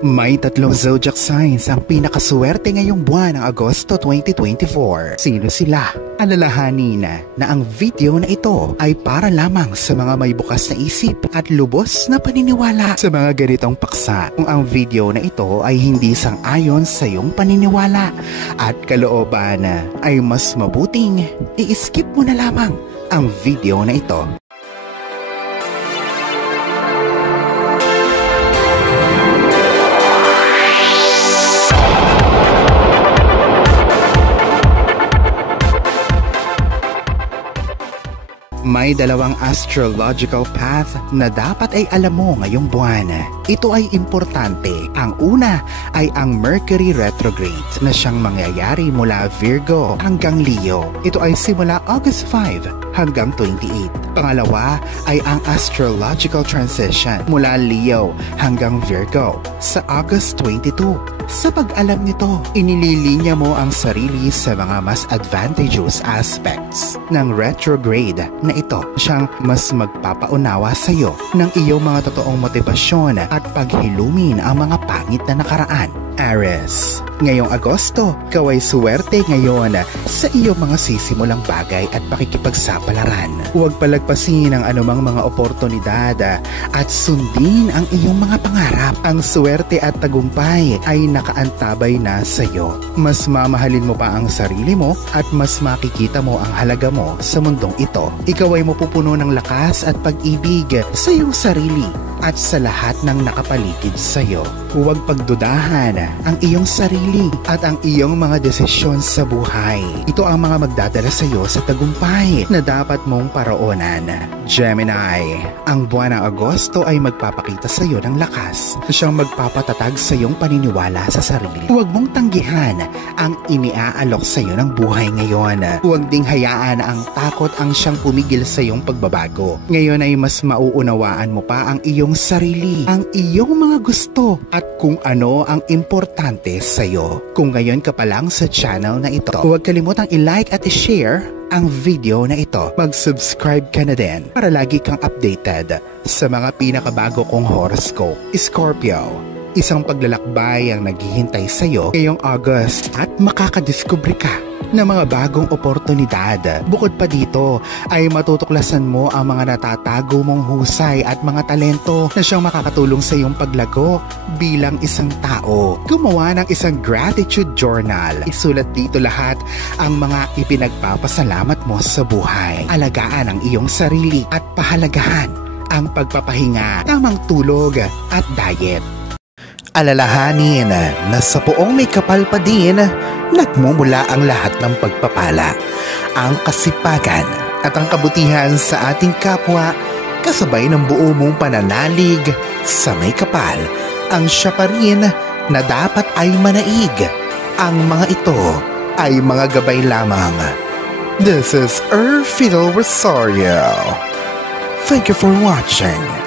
May tatlong zodiac signs ang pinakaswerte ngayong buwan ng Agosto 2024. Sino sila? Alalahanin na ang video na ito ay para lamang sa mga may bukas na isip at lubos na paniniwala sa mga ganitong paksa. Kung ang video na ito ay hindi sang-ayon sa iyong paniniwala at kalooban, ay mas mabuting i-skip mo na lamang ang video na ito. May dalawang astrological path na dapat ay alam mo ngayong buwan. Ito ay importante. Ang una ay ang Mercury retrograde na siyang mangyayari mula Virgo hanggang Leo. Ito ay simula August 5 hanggang 28. Pangalawa ay ang astrological transition mula Leo hanggang Virgo sa August 22. Sa pag-alam nito, inililinya mo ang sarili sa mga mas advantageous aspects ng retrograde na ito. Siyang mas magpapaunawa sa iyo ng iyong mga totoong motibasyon at paghilumin ang mga pangit na nakaraan. Aries, ngayong Agosto, ikaw ay suwerte ngayon sa iyong mga sisimulang bagay at pakikipagsapalaran. Huwag palagpasin ang anumang mga oportunidad at sundin ang iyong mga pangarap. Ang suwerte at tagumpay ay nakaantabay na sa iyo. Mas mamahalin mo pa ang sarili mo at mas makikita mo ang halaga mo sa mundong ito. Ikaw ay mapupuno ng lakas at pag-ibig sa iyong sarili at sa lahat ng nakapaligid sa iyo. Huwag pagdudahan ang iyong sarili at ang iyong mga desisyon sa buhay. Ito ang mga magdadala sa iyo sa tagumpay na dapat mong paroonan. Gemini, ang buwan ng Agosto ay magpapakita sa iyo ng lakas na siyang magpapatatag sa iyong paniniwala sa sarili. Huwag mong tanggihan ang iniaalok sa iyo ng buhay ngayon. Huwag ding hayaan ang takot ang siyang pumigil sa iyong pagbabago. Ngayon ay mas mauunawaan mo pa ang iyong sarili, ang iyong mga gusto at kung ano ang importante sa iyo. Kung ngayon ka pa lang sa channel na ito, huwag kalimutang i-like at i-share ang video na ito. Mag-subscribe ka na din para lagi kang updated sa mga pinakabago kong horoscope. Scorpio, isang paglalakbay ang naghihintay sa iyo ngayong August at makakadiskubre ka ng mga bagong oportunidad. Bukod pa dito ay matutuklasan mo ang mga natatago mong husay at mga talento na siyang makakatulong sa iyong paglago bilang isang tao. Gumawa ng isang gratitude journal. Isulat dito lahat ang mga ipinagpapasalamat mo sa buhay. Alagaan ang iyong sarili at pahalagahan ang pagpapahinga, tamang tulog at diet. Alalahanin na sa poong may kapal pa din, nagmumula ang lahat ng pagpapala, ang kasipagan at ang kabutihan sa ating kapwa kasabay ng buo mong pananalig sa may kapal. Ang siya pa rin na dapat ay manaig. Ang mga ito ay mga gabay lamang. This is Fiddle Rosario. Thank you for watching.